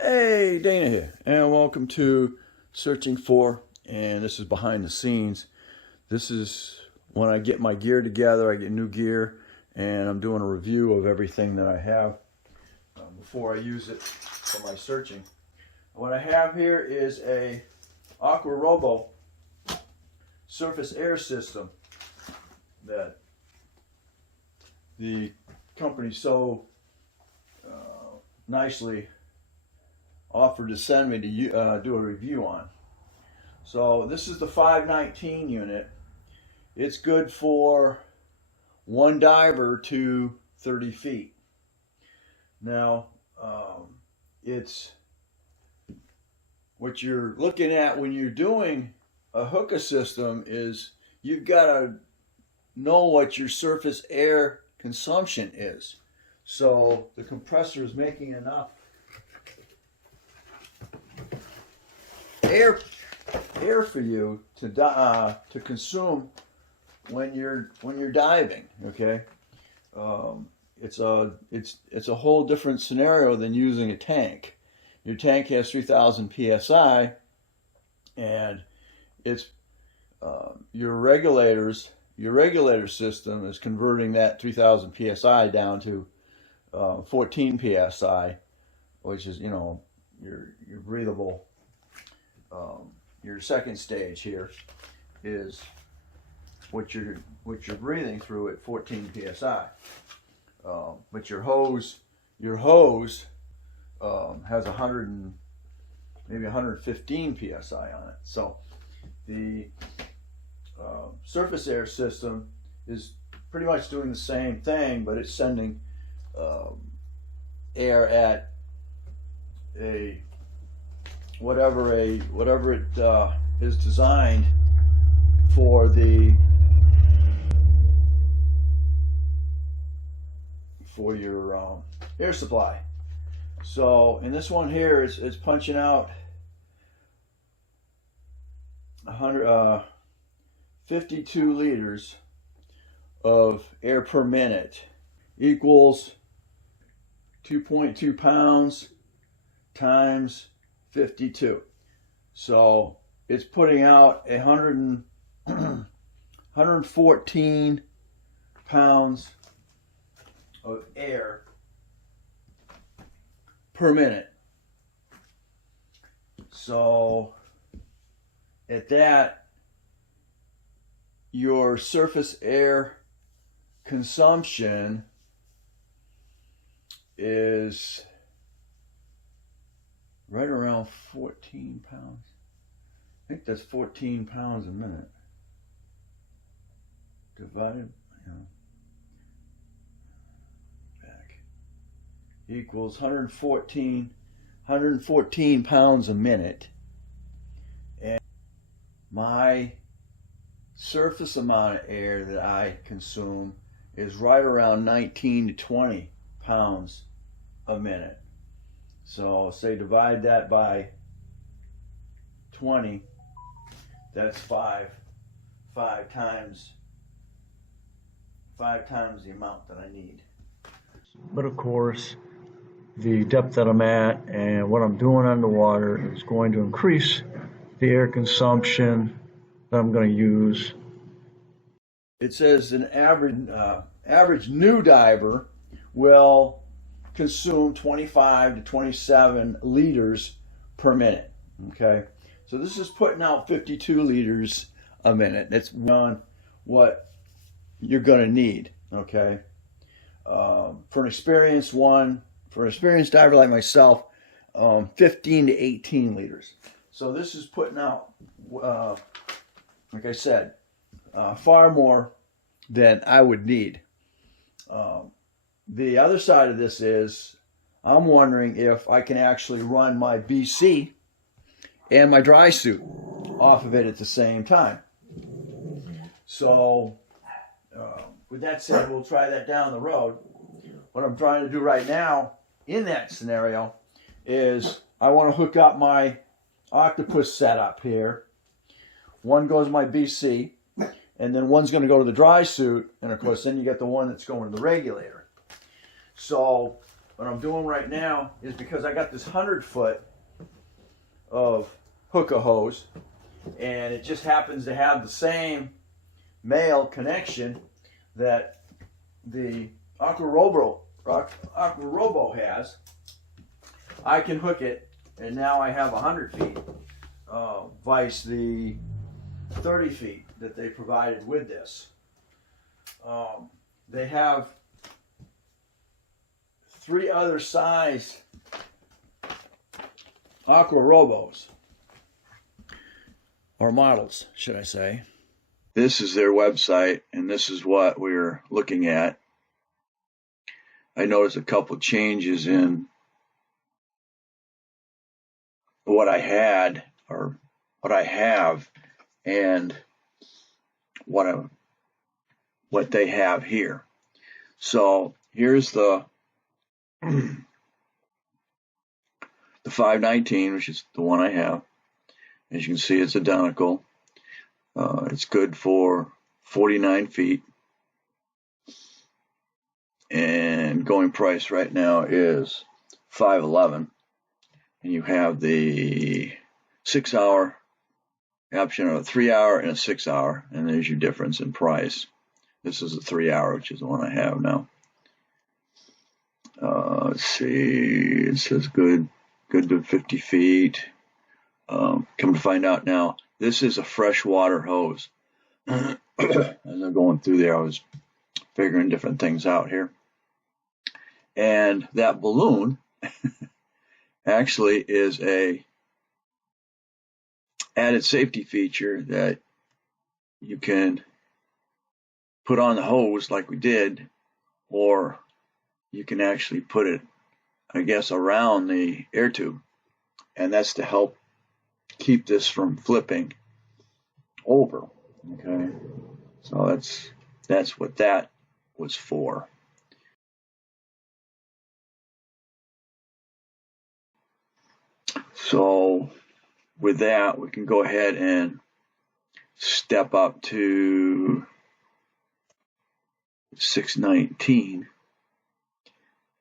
Hey, Dana here, and welcome to Searching For, and this is behind the scenes. This is when I get my gear together, I get new gear, and I'm doing a review of everything that I have before I use it for my searching. What I have here is a AquaRobo surface air system that the company so nicely offered to send me to do a review on. So this is the 519 unit. It's good for one diver to 30 feet. Now, it's what you're looking at when you're doing a hookah system is you've got to know what your surface air consumption is. So the compressor is making enough air for you to consume when you're diving. Okay, it's a whole different scenario than using a tank. Your tank has 3,000 psi, and it's your regulator system is converting that 3,000 psi down to 14 psi, which is your breathable. Your second stage here is what you're breathing through at 14 psi. But your hose has 100 and maybe 115 psi on it. So the surface air system is pretty much doing the same thing, but it's sending air at a whatever it is designed for your air supply. So in this one here, it's punching out 52 liters of air per minute equals 2.2 pounds times 52. So it's putting out 114 pounds of air per minute. So at that, your surface air consumption is right around 14 pounds. I think that's 14 pounds a minute. Divided, back. Equals 114 pounds a minute. And my surface amount of air that I consume is right around 19 to 20 pounds a minute. So say divide that by 20, that's five times the amount that I need. But of course, the depth that I'm at and what I'm doing underwater is going to increase the air consumption that I'm going to use. It says an average new diver will consume 25 to 27 liters per minute. Okay, so this is putting out 52 liters a minute. That's beyond what you're going to need. Okay, for an experienced diver like myself, 15 to 18 liters. So this is putting out, like I said, far more than I would need. The other side of this is I'm wondering if I can actually run my BC and my dry suit off of it at the same time. So with that said, we'll try that down the road. What I'm trying to do right now in that scenario is I want to hook up my octopus setup here. One goes my BC, and then one's going to go to the dry suit, and of course then you get the one that's going to the regulator. So what I'm doing right now is, because I got this 100-foot of hookah hose, and it just happens to have the same male connection that the AquaRobo has. I can hook it, and now I have 100 feet, vice the 30 feet that they provided with this. They have 3 other size AquaRobos, or models, should I say. This is their website, and this is what we're looking at. I noticed a couple changes in what I had, or what I have, and what they have here. So here's the 519, which is the one I have. As you can see, it's identical. It's good for 49 feet. And going price right now is $511. And you have the 6-hour option, or a 3-hour and a 6-hour, and there's your difference in price. This is a 3-hour, which is the one I have now. Let's see, it says good to 50 feet. Come to find out now, this is a freshwater hose. As I'm going through there, I was figuring different things out here. And that balloon actually is a added safety feature that you can put on the hose like we did, or you can actually put it, I guess, around the air tube, and that's to help keep this from flipping over. Okay, so that's what that was for. So with that, we can go ahead and step up to 619.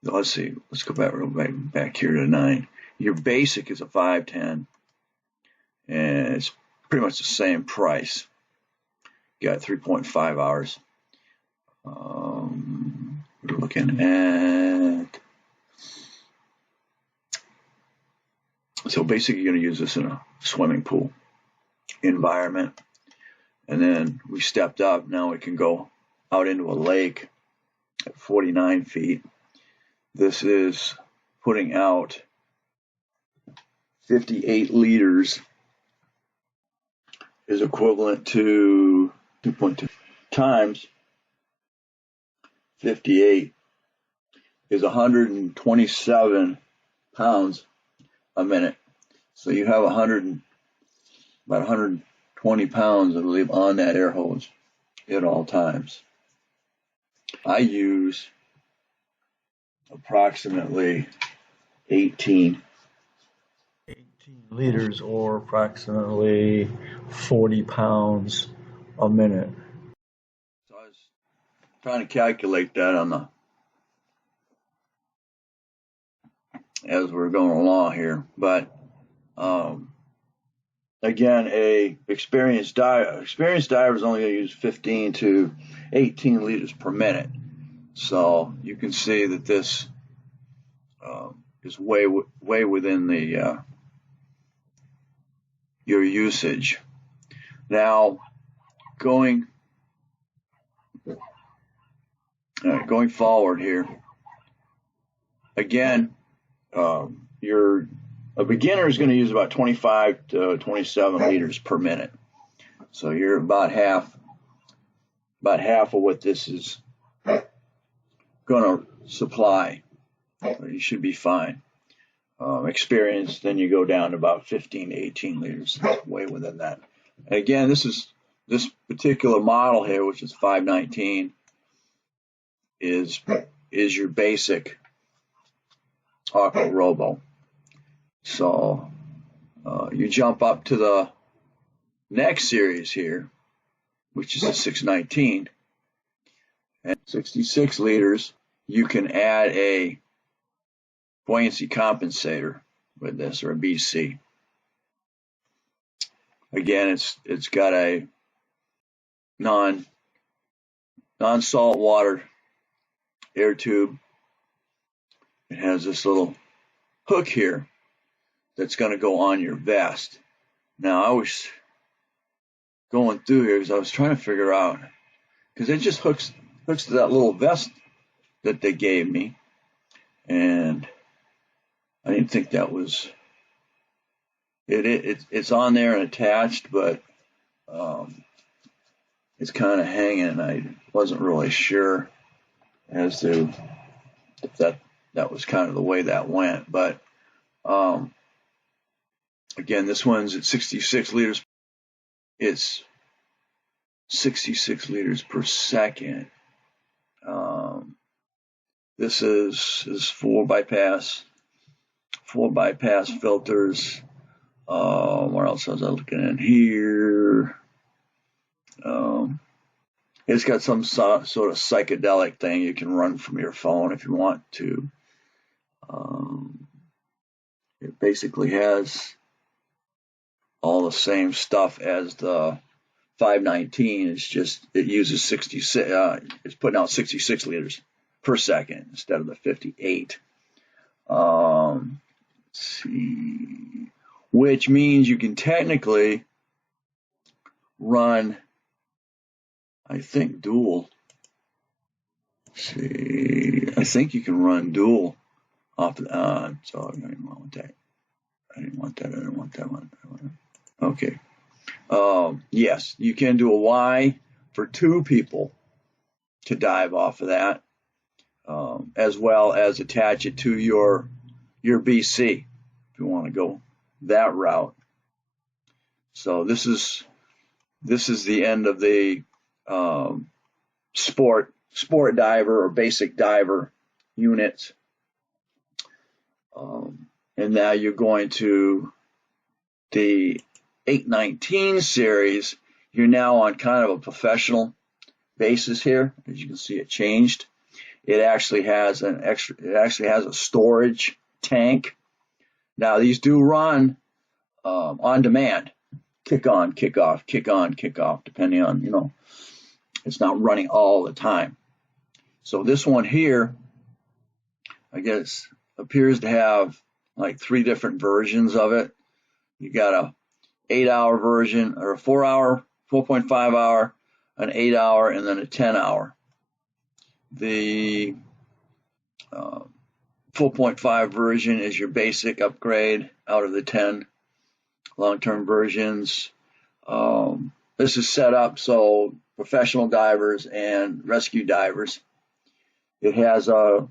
Let's see, let's go back here to 9. Your basic is a 510, and it's pretty much the same price. You got 3.5 hours. We're looking at, so basically you're going to use this in a swimming pool environment. And then we stepped up, now we can go out into a lake at 49 feet. This is putting out 58 liters, is equivalent to 2.2 times 58 is 127 pounds a minute. So you have about 120 pounds, I believe, on that air hose at all times. I use approximately 18 liters, or approximately 40 pounds a minute. So I was trying to calculate that as we're going along here, but again, a experienced diver is only going to use 15 to 18 liters per minute. So you can see that this is way within the your usage. Now, going forward here, again, a beginner is going to use about 25 to 27 liters per minute. So you're about half of what this is going to supply. You should be fine. Experienced, then you go down to about 15 to 18 liters, way within that. And again, this particular model here, which is 519, is your basic AquaRobo. So you jump up to the next series here, which is a 619, and 66 liters. You can add a buoyancy compensator with this, or a BC. Again, it's got a non-salt water air tube. It has this little hook here that's going to go on your vest. Now, I was going through here because I was trying to figure out, because it just hooks to that little vest that they gave me, and I didn't think that was it's on there and attached, but it's kind of hanging, and I wasn't really sure as to if that was kind of the way that went. But again, this one's at 66 liters. It's 66 liters per second. This is four bypass filters. What else was I looking at here? It's got some sort of psychedelic thing you can run from your phone if you want to. It basically has all the same stuff as the 519. It's just it uses 66. It's putting out 66 liters per second instead of the 58. Let's see, which means you can technically run, I think, dual. Let's see, I think you can run dual off the. So I didn't want that. I didn't want that one. Okay. Yes, you can do a Y for two people to dive off of that, as well as attach it to your BC if you want to go that route. So this is the end of the sport diver or basic diver units, and now you're going to the 819 series. You're now on kind of a professional basis here. As you can see, it changed. It actually has a storage tank. Now these do run on demand, kick on, kick off, kick on, kick off, depending on, it's not running all the time. So this one here, I guess, appears to have like 3 different versions of it. You got a 8-hour version, or a 4-hour, 4.5 hour, an 8-hour, and then a 10-hour. The 4.5 version is your basic upgrade out of the 10 long-term versions. This is set up so professional divers and rescue divers. It has a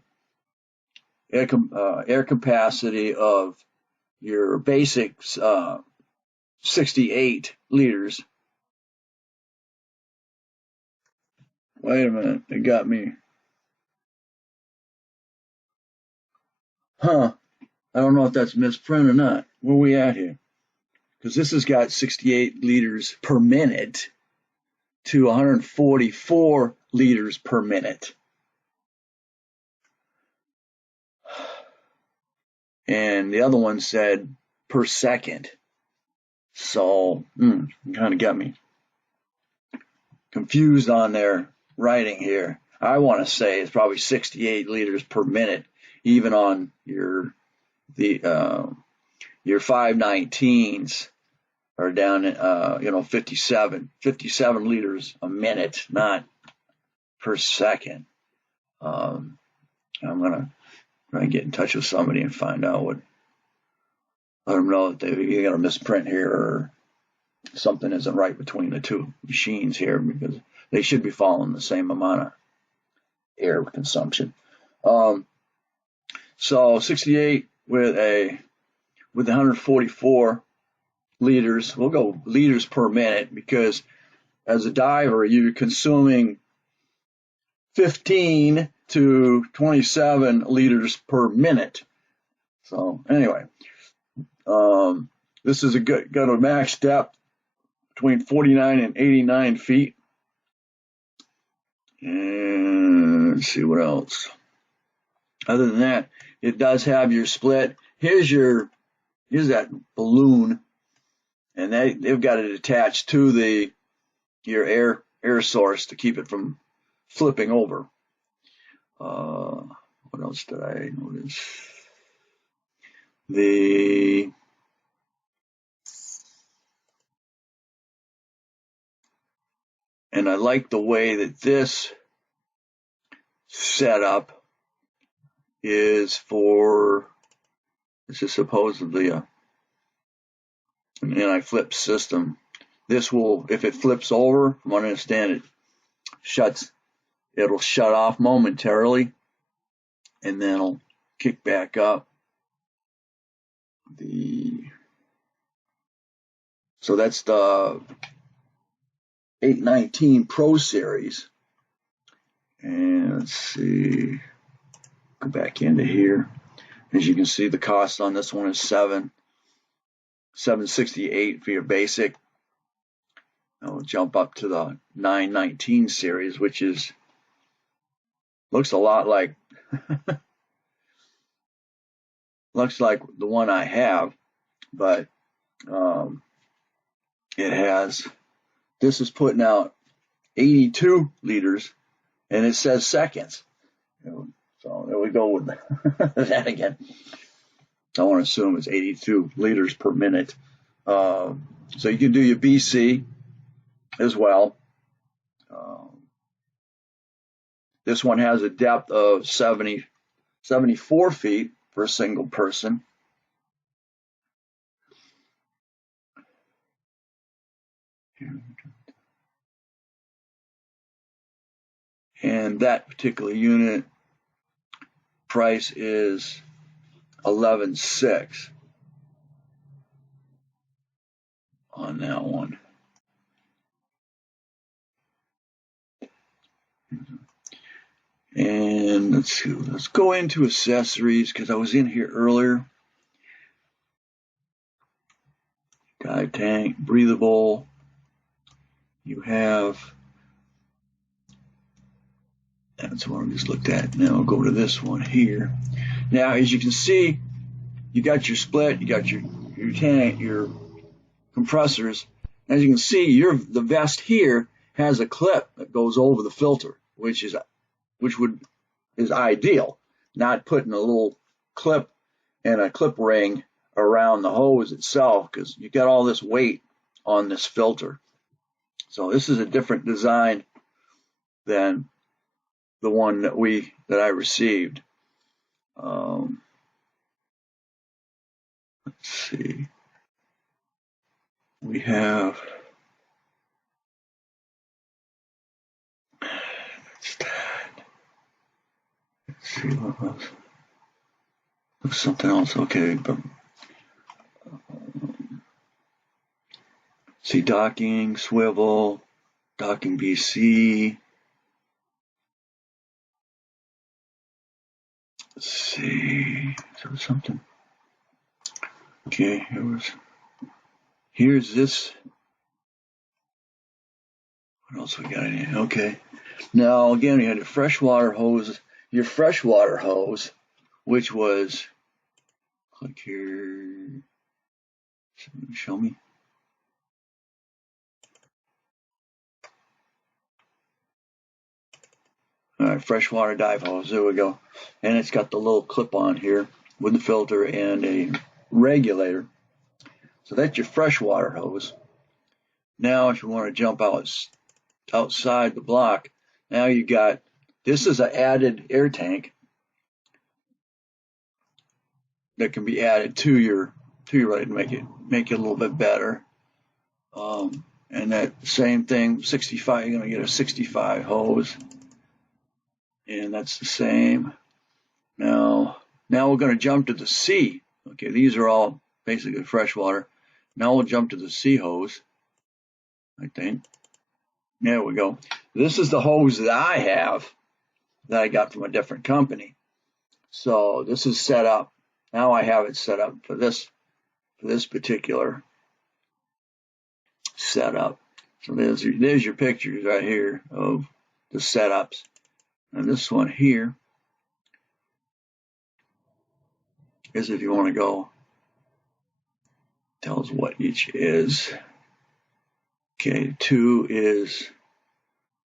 air capacity of your basic 68 liters. Wait a minute, it got me. I don't know if that's misprint or not. Where are we at here? Because this has got 68 liters per minute to 144 liters per minute. And the other one said per second. So, kind of got me confused on their writing here. I want to say it's probably 68 liters per minute, even on your 519s are down at 57 liters a minute, not per second. I'm gonna try and get in touch with somebody and find out let them know that they got a misprint here or something isn't right between the two machines here, because they should be following the same amount of air consumption. So 68 with 144 liters. We'll go liters per minute, because as a diver, you're consuming 15 to 27 liters per minute. So anyway, this is got a max depth between 49 and 89 feet. And let's see what else. Other than that, it does have your split. Here's that balloon, and they've got it attached to your air source to keep it from flipping over. What else did I notice? And I like the way that this setup is this is supposedly an anti-flip system. This will, if it flips over, from what I understand, it'll shut off momentarily, and then it'll kick back up. So that's the 819 Pro Series. And let's see, go back into here. As you can see, the cost on this one is $768 for your basic. I'll jump up to the 919 series, which looks a lot like looks like the one I have, but this is putting out 82 liters, and it says seconds. So there we go with that again. I want to assume it's 82 liters per minute. So you can do your BC as well. This one has a depth of 74 feet for a single person. And that particular unit price is $11,600 on that one. And let's go into accessories, because I was in here earlier. Dive tank, breathable. You have, that's what I just looked at. Now I'll go to this one here. Now, as you can see, you got your split, you got your tank, your compressors. As you can see, the vest here has a clip that goes over the filter, which is ideal. Not putting a little clip and a clip ring around the hose itself, because you got all this weight on this filter. So this is a different design than the one that I received. Let's see. We have, that's that. Let's see what else. Looks something else. Okay, but see, docking, swivel, docking BC. Let's see, so something. Okay, here's this. What else we got in here? Okay. Now again, you had your freshwater hose, which was, click here, show me. All right, freshwater dive hose, there we go. And it's got the little clip on here with the filter and a regulator. So that's your freshwater hose. Now if you want to jump outside the block, now you got, this is an added air tank that can be added to your right to make it a little bit better. And that same thing, 65, you're going to get a 65 hose. And that's the same. Now we're going to jump to the C. Okay, these are all basically freshwater. Now we'll jump to the C hose, I think. There we go. This is the hose that I have, that I got from a different company. So this is set up. Now I have it set up for this particular setup. So there's your pictures right here of the setups. And this one here is if you want to go. Tells what each is. Okay, 2 is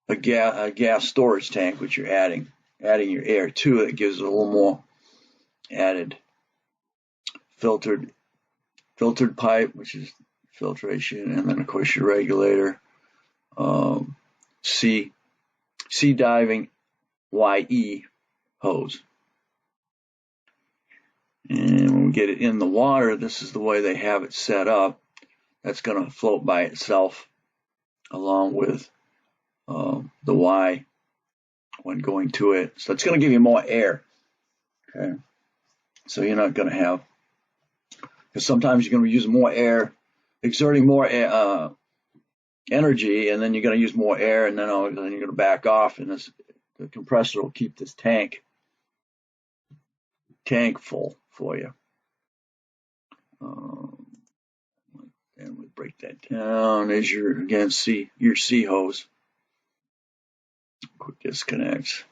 a gas storage tank, which you're adding your air to it. Gives it a little more added filtered pipe, which is filtration, and then of course your regulator. Sea diving YE hose. And when we get it in the water, this is the way they have it set up. That's going to float by itself along with the Y when going to it. So it's going to give you more air. Okay. So you're not going to have, because sometimes you're going to be using more air, exerting more air, energy, and then you're going to use more air, and then you're going to back off, and the compressor will keep this tank full for you. And we break that down. There's your C hose. Quick disconnects.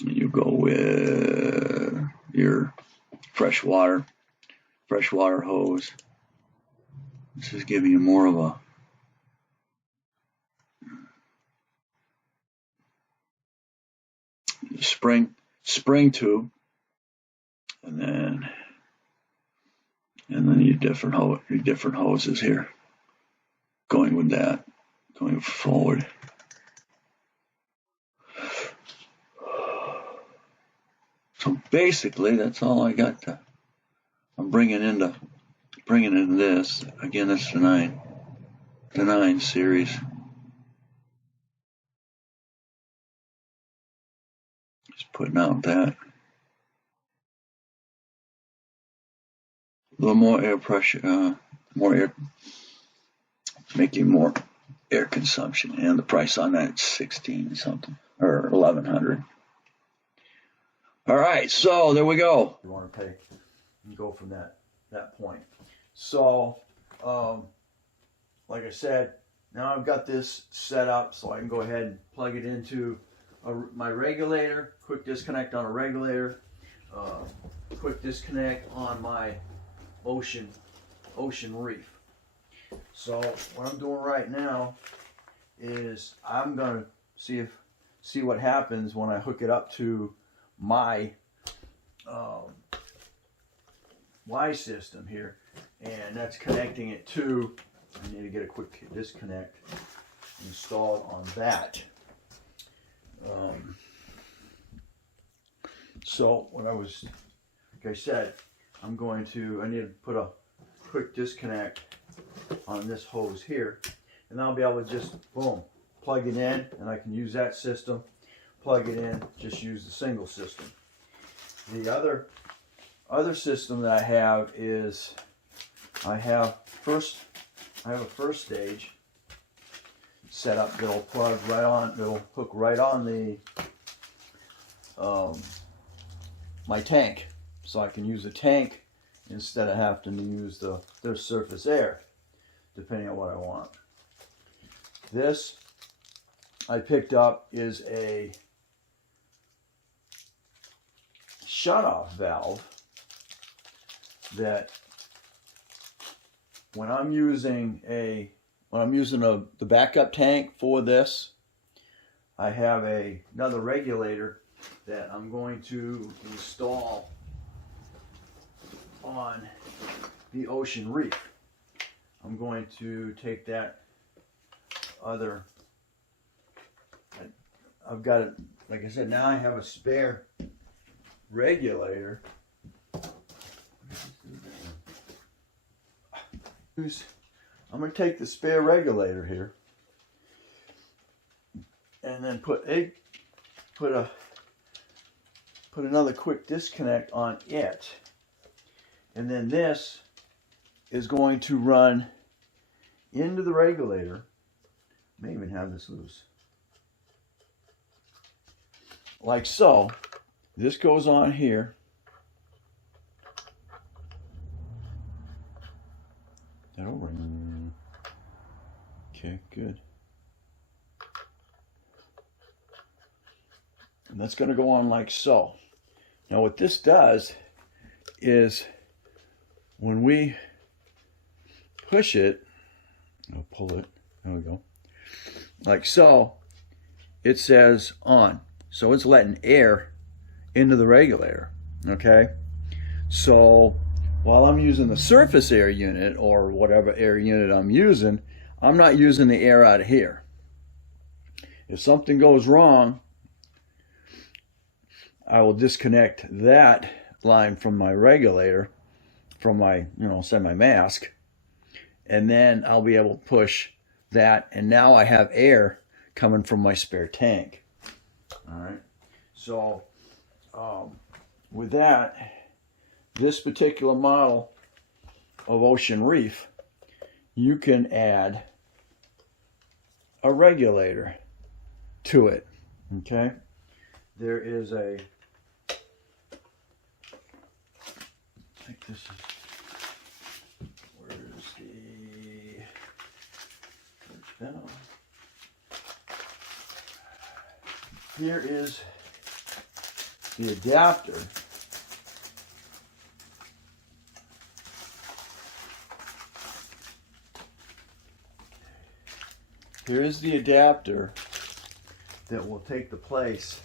You go with your freshwater hose. This is giving you more of a spring tube, and then your different hoses here. Going with that, going forward. So basically, that's all I got. I'm bringing in this again. That's the 9 series. Just putting out that a little more air pressure, more air, making more air consumption, and the price on that is 16 something or 1100. All right, so there we go. You want to pay and go from that point. So, like I said, now I've got this set up, so I can go ahead and plug it into my regulator. Quick disconnect on a regulator. Quick disconnect on my ocean reef. So what I'm doing right now is I'm gonna see what happens when I hook it up to my Y system here, and that's connecting it to. I need to get a quick disconnect installed on that. So what like I said, I need to put a quick disconnect on this hose here, and I'll be able to just boom, plug it in, and I can use that system. Plug it in, just use the single system. The other system that I have is I have a first stage set up that'll plug right on, that'll hook right on the my tank, so I can use the tank instead of having to use their surface air, depending on what I want. This I picked up is a shutoff valve that when I'm using the backup tank for this, I have another regulator that I'm going to install on the ocean reef. I'm going to take that I've got it, like I said, now I have a spare regulator. I'm going to take the spare regulator here and then put another quick disconnect on it, and then this is going to run into the regulator. May even have this loose, like so. This goes on here. That'll ring. Okay, good. And that's going to go on like so. Now what this does is when we push it, I'll pull it, there we go, like so, it says on. So it's letting air into the regulator, okay? So while I'm using the surface air unit or whatever air unit I'm using, I'm not using the air out of here. If something goes wrong, I will disconnect that line from my regulator, from my, say my mask, and then I'll be able to push that, and now I have air coming from my spare tank. All right. So with that, this particular model of Ocean Reef, you can add a regulator to it. Okay. There is a, I think this is, where's the, no. Here is the adapter that will take the place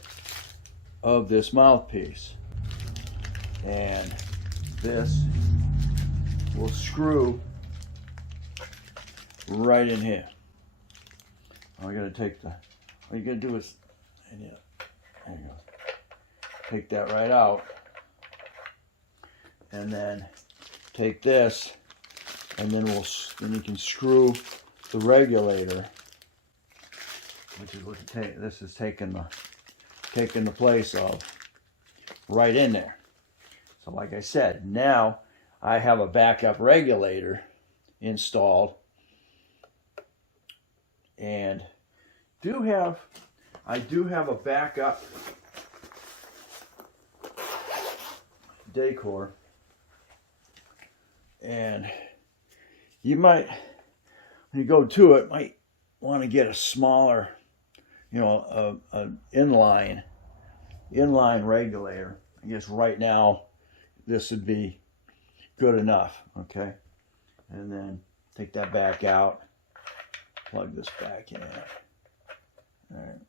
of this mouthpiece, and this will screw right in here. All you gotta take the, all you gotta do is, there you go, take that right out, and then take this, and then then you can screw the regulator, which is what this is taking the place of, right in there. So like I said, now I have a backup regulator installed, and I do have a backup decor, and you might, when you go to it, might want to get a smaller, an inline regulator. I guess right now this would be good enough. Okay, and then take that back out, plug this back in. All right.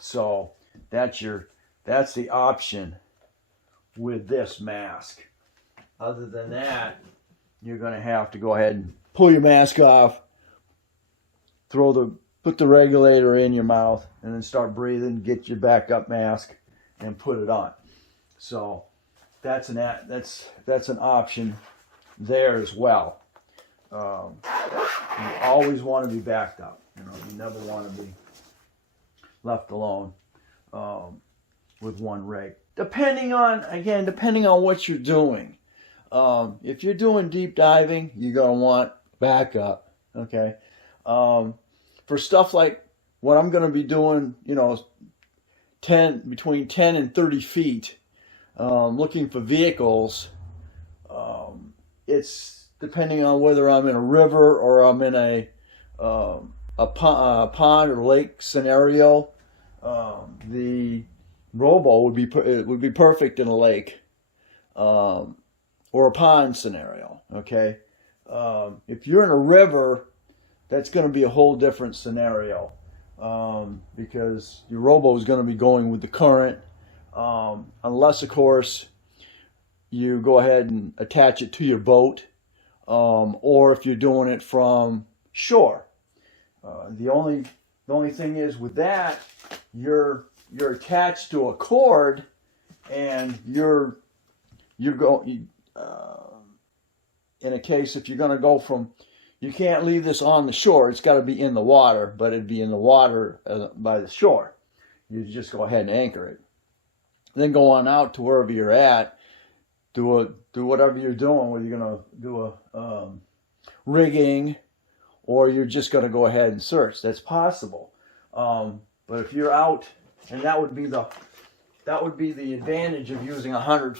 So that's the option with this mask. Other than that, you're going to have to go ahead and pull your mask off, put the regulator in your mouth, and then start breathing, get your backup mask, and put it on. So that's an option there as well. You always want to be backed up. You never want to be left alone with one rig. Depending on what you're doing. If you're doing deep diving, you're gonna want backup. Okay. For stuff like what I'm gonna be doing, between 10 and 30 feet, looking for vehicles. It's depending on whether I'm in a river or I'm in a pond or lake scenario. The Robo would be perfect in a lake or a pond scenario. Okay, if you're in a river, that's going to be a whole different scenario because your Robo is going to be going with the current, unless of course you go ahead and attach it to your boat, or if you're doing it from shore. The only thing is with that, you're attached to a cord, and you're going in a case if you're going to go from, you can't leave this on the shore. It's got to be in the water, but it'd be in the water by the shore. You just go ahead and anchor it, then go on out to wherever you're at. Do whatever you're doing, whether you're going to do a rigging or you're just going to go ahead and search. That's possible. But if you're out, and that would be the advantage of using 100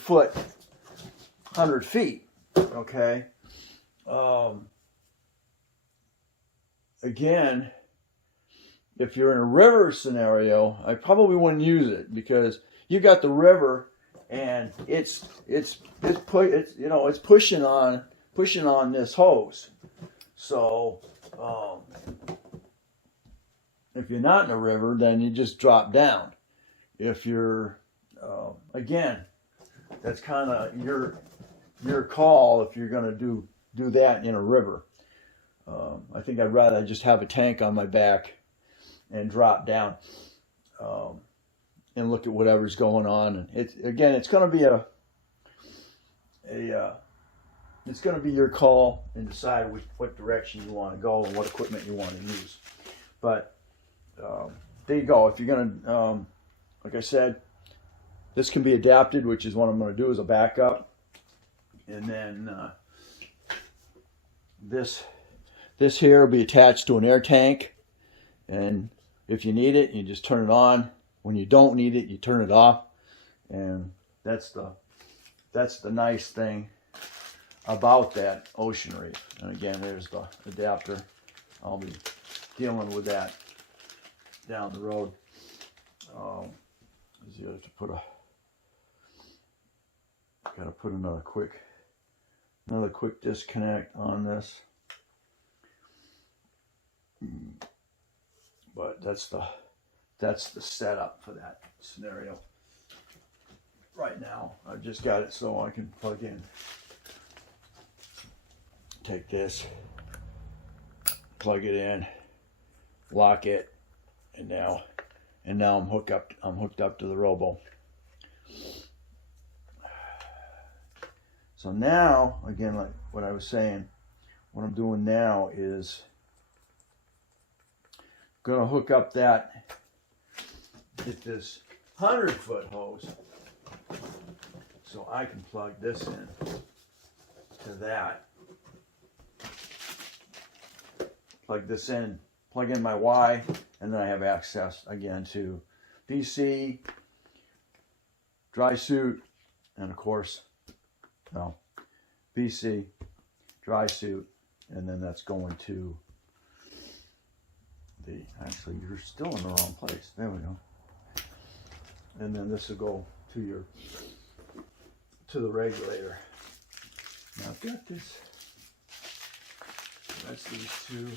feet. Okay. Again, if you're in a river scenario, I probably wouldn't use it because you got the river and it's pushing on this hose. So if you're not in a river, then you just drop down. If you're again, that's kind of your call if you're going to do that in a river. I think I'd rather just have a tank on my back and drop down and look at whatever's going on. And it's going to be it's going to be your call and decide what direction you want to go and what equipment you want to use. But there you go. If you're going to, like I said, this can be adapted, which is what I'm going to do as a backup. And then this here will be attached to an air tank. And if you need it, you just turn it on. When you don't need it, you turn it off. And that's the nice thing about that Ocean Reef. And again, there's the adapter. I'll be dealing with that down the road. You have to gotta put another quick disconnect on this. But that's the setup for that scenario. Right now, I've just got it so I can plug in. Take this, plug it in, lock it, and now I'm hooked up to the Robo. So now, again, like what I was saying, what I'm doing now is going to hook up get this 100-foot hose, so I can plug this in to that. Plug this in, plug in my Y, and then I have access again to PC, dry suit, and of course, BC, dry suit, and then that's going to actually you're still in the wrong place. There we go. And then this will go to the regulator. Now I've got this. That's these two.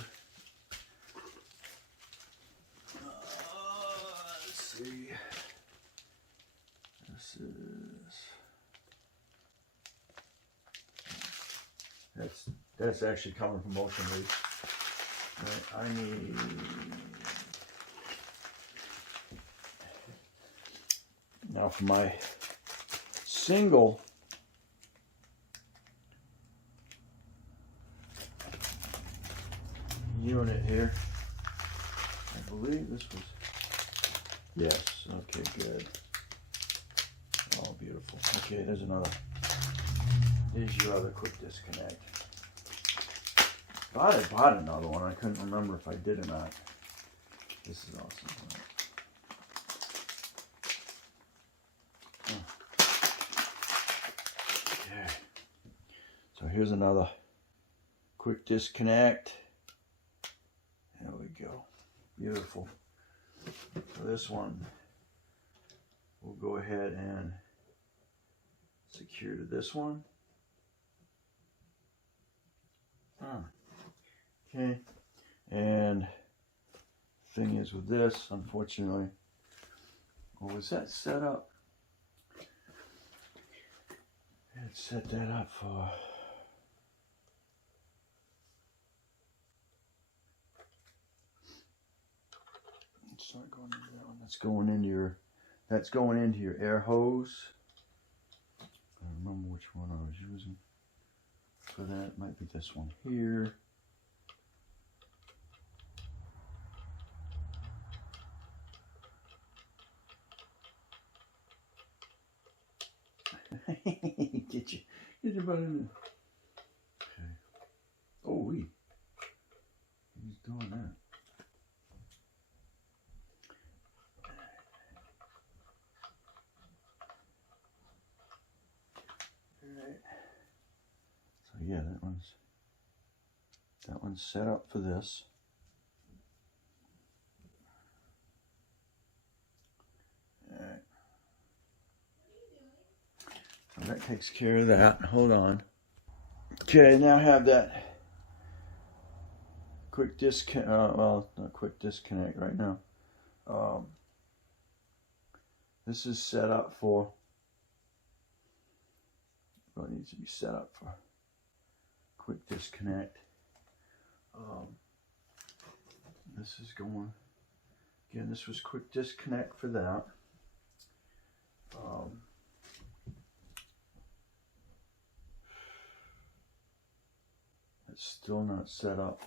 Let's see. That's actually coming from Ocean Reef. Right, I need now for my single unit here. I believe this was, yes, okay, good. Oh, beautiful. Okay, there's your other quick disconnect. Thought I bought another one. I couldn't remember if I did or not. This is awesome. Okay. So here's another quick disconnect. There we go. Beautiful. So this one, we'll go ahead and secure to this one. Okay, and thing is with this, unfortunately, what was that set up? I had set that up for it's not going into that one. That's going into your air hose. I don't remember which one I was using for that. It might be this one here. Get your butt in there. Okay. Oh, he's doing that. All right. So yeah, that one's set up for this. All right. So that takes care of that. Hold on. Okay, now I have that quick disconnect. Well, not quick disconnect right now. This is set up for. Well, it needs to be set up for quick disconnect. This is going. Again, this was quick disconnect for that. It's still not set up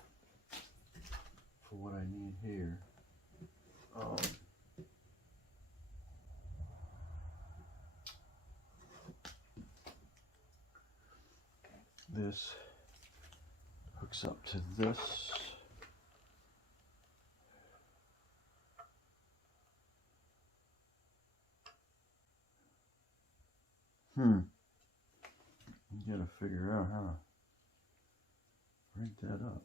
for what I need here. This hooks up to this. You gotta figure out how to break that up.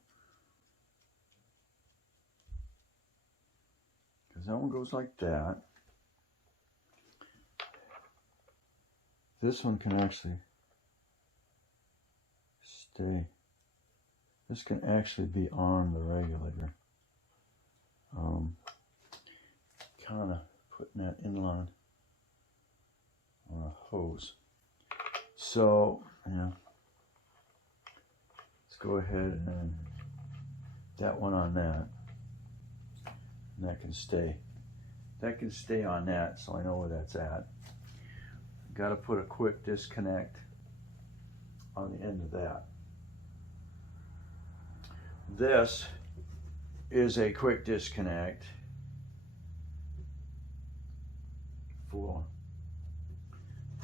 Because that one goes like that. This one can actually stay. This can actually be on the regulator. Kind of putting that inline on a hose. So, yeah. Let's go ahead and that one on that. And that can stay. That can stay on that, so I know where that's at. Got to put a quick disconnect on the end of that. This is a quick disconnect for,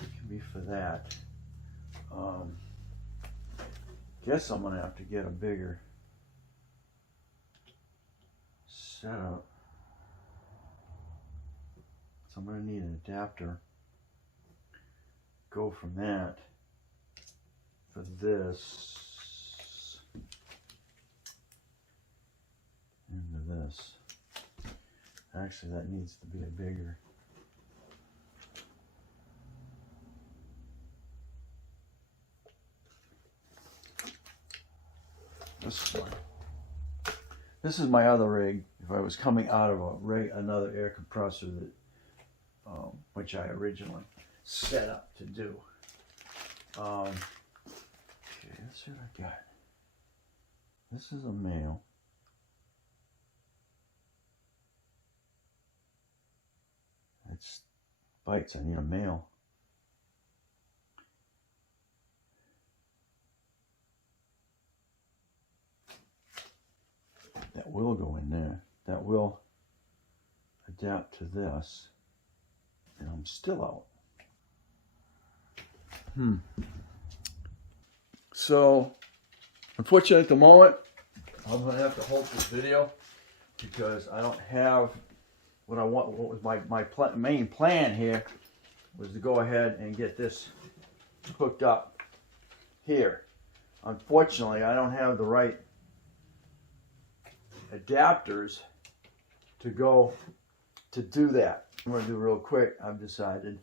it can be for that. Guess I'm gonna have to get a bigger setup. So I'm gonna need an adapter. Go from that for this into this. Actually, that needs to be a bigger. This is my other rig. If I was coming out of a rig, another air compressor that, which I originally set up to do. Okay, let's see what I got. This is a male. It's bites. I need a male. That will go in there. That will adapt to this. And I'm still out. So, unfortunately at the moment, I'm going to have to halt this video because I don't have what I want. What was my main plan here was to go ahead and get this hooked up here. Unfortunately, I don't have the right adapters to go to do that. I'm going to do real quick. I've decided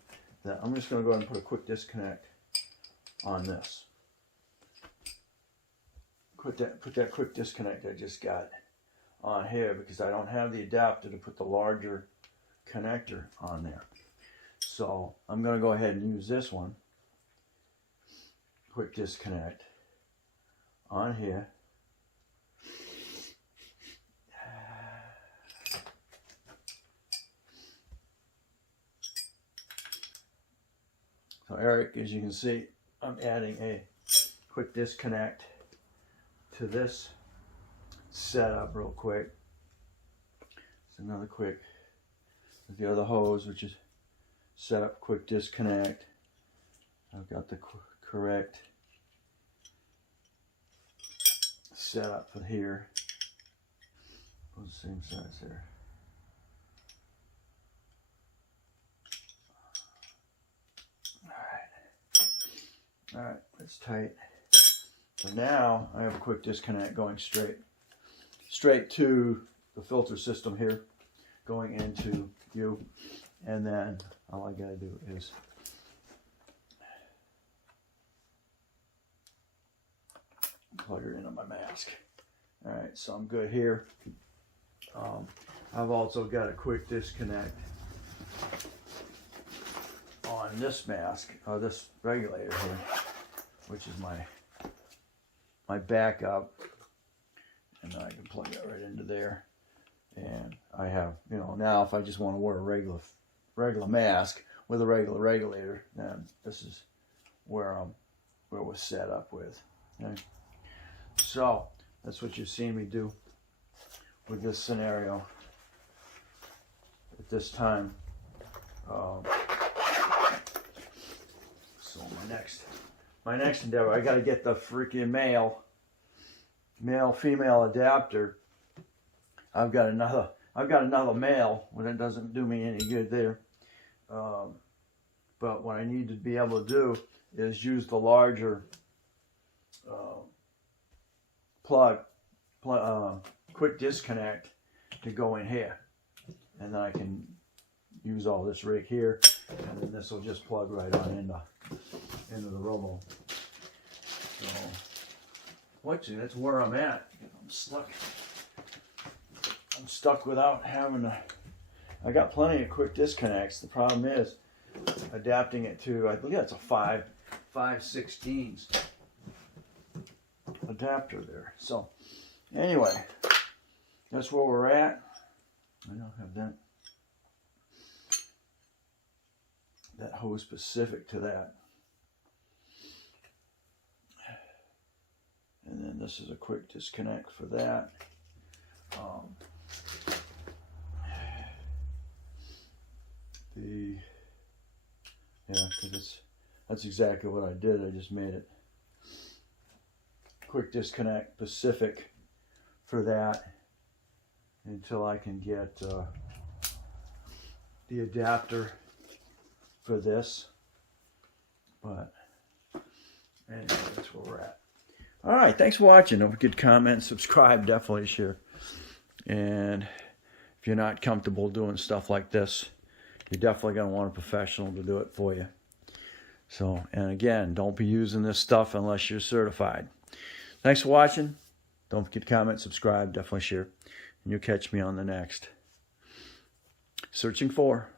that I'm just going to go ahead and put a quick disconnect on this. Put that quick disconnect I just got on here because I don't have the adapter to put the larger connector on there. So I'm going to go ahead and use this one. Quick disconnect on here. So Eric, as you can see, I'm adding a quick disconnect to this setup real quick. It's another quick with the other hose, which is set up quick disconnect. I've got the correct setup for here. Both the same size there. All right, that's tight. So now I have a quick disconnect going straight to the filter system here, going into you, and then all I gotta do is plug it into my mask. All right, so I'm good here. I've also got a quick disconnect on this mask, this regulator here, which is my backup, and then I can plug it right into there. And I have, you know, now if I just want to wear a regular mask with a regular regulator, then this is where it was set up with. Okay? So that's what you've seen me do with this scenario at this time. So my next endeavor, I got to get the freaking male-female adapter. I've got another male, but it doesn't do me any good there. But what I need to be able to do is use the larger quick disconnect to go in here, and then I can use all this rig here, and then this will just plug right on into the Robo. So that's where I'm at. I'm stuck without having to. I got plenty of quick disconnects. The problem is adapting it to, I believe that's a 5/16 adapter there. So anyway, that's where we're at. I don't have that hose specific to that. And then this is a quick disconnect for that. Because that's exactly what I did. I just made it quick disconnect specific for that until I can get the adapter for this. But anyway, that's where we're at. All right, thanks for watching. Don't forget to comment, subscribe, definitely share. And if you're not comfortable doing stuff like this, you're definitely going to want a professional to do it for you. So, and again, don't be using this stuff unless you're certified. Thanks for watching. Don't forget to comment, subscribe, definitely share. And you'll catch me on the next Searching For.